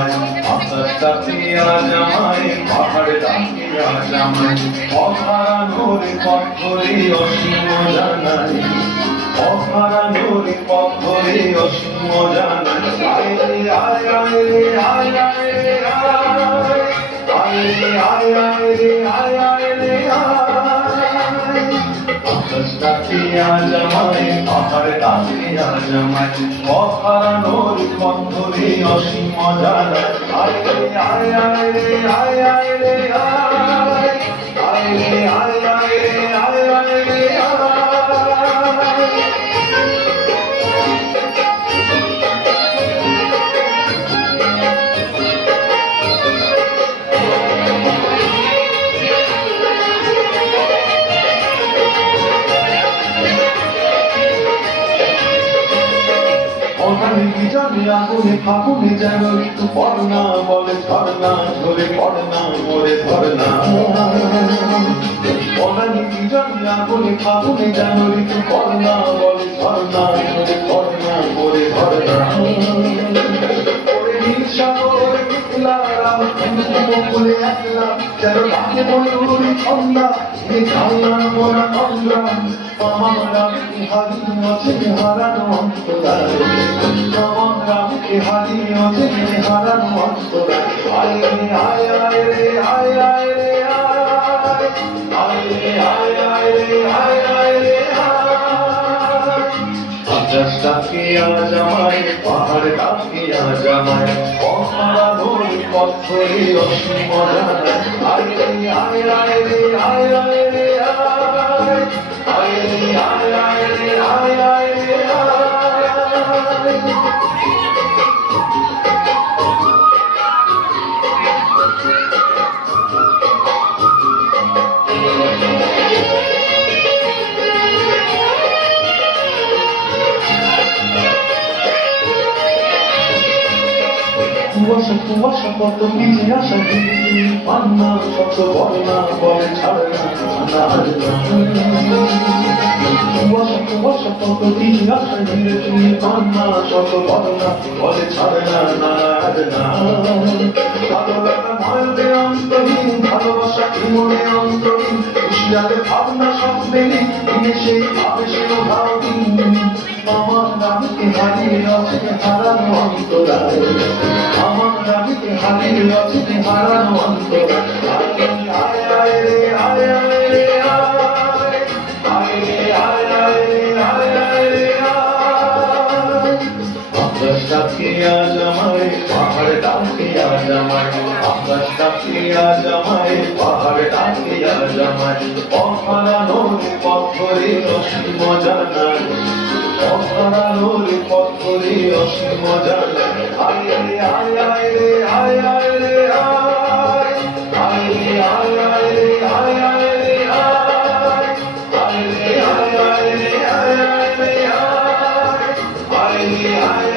জামাই আকাশ ডাকিয়া জামাই পাহাড় ডাকিয়া জামাই অহারানোর পথ ধরে অসীম জানাই অহারানোর পথ ধরে অসীম জানাই আয় রে আয় আয় রে আয় আয় রে আয় রে আয় আয় রে আয় আয় রে আকাশ ডাকিয়া জামাই পাহাড় ডাকিয়া জামাই অহারানোর পথ ধরে অসীম জানাই আয় রে আয় আয় রে আয় আয় রে আয় রে আয় আয় রে আয় আয় রে জানে আগুনে ফাগুনে যেন ঋতু পড়না বলে ঝরনা ঝরে পড়না মরে ধরনা অনানিকি জানে আগুনে ফাগুনে যেন ঋতু পড়না বলে ঝরনা ঝরে পড়না মরে ধরনা সাগর একলা বলে একলা যেন ডাকে ময়ূরী ছন্দা জানলা মোরা কন্দ্রা আমার রামকে হারিয়ে আছে হারানো অন্তরায় আমার রামকে হারিয়ে আছে হারানো অন্তরায় আয় রে আয় আয় রে আয় আয় রে আয় রে আয় আয় রে আয় আয় রে আকাশ ডাকিয়া জামাই পাহাড় ডাকিয়া জামাই অহারানোর পথ ধরে অসীম জানাই আয় রে আয় আয় রে আয় আয় রে আয় রে আয় আয় রে আয় আয় রে কুয়াশা কত মিঠে আশা পান্না কত বলনা বলে ছাড়ে না কুয়াশা কত মিঠে আশা পান্না কত বলনা বলে ছাড়ে না ভালো লাগা ময়ূরে অন্তহীন ভালোবাসা কি মনে অন্তহীন খুশিয়াতে ভাবনা স্বপ্নেরই সেই ভাবে সে ভাবিন আমার নামকে হারিয়ে আছে হারানো অন্তরায় আমার নামকে হারিয়ে আছে হারানো অন্তরায় আয় আয় রে আয় আয় রে আয় রে আয় আয় রে আয় আয় রে আকাশ ডাকিয়া জামাই পাহাড় ডাকিয়া জামাই আকাশ ডাকিয়া জামাই পাহাড় ডাকিয়া জামাই অহারানোর পথ ধরে অসীম জানাই অহারানোর পথ ধরে অসীম জানাই আয় রে আয় আয় রে আয় আয় রে আয় রে আয় আয় রে আয় আয় রে আয় রে আয় আয় রে আয় আয় রে আয় রে আয়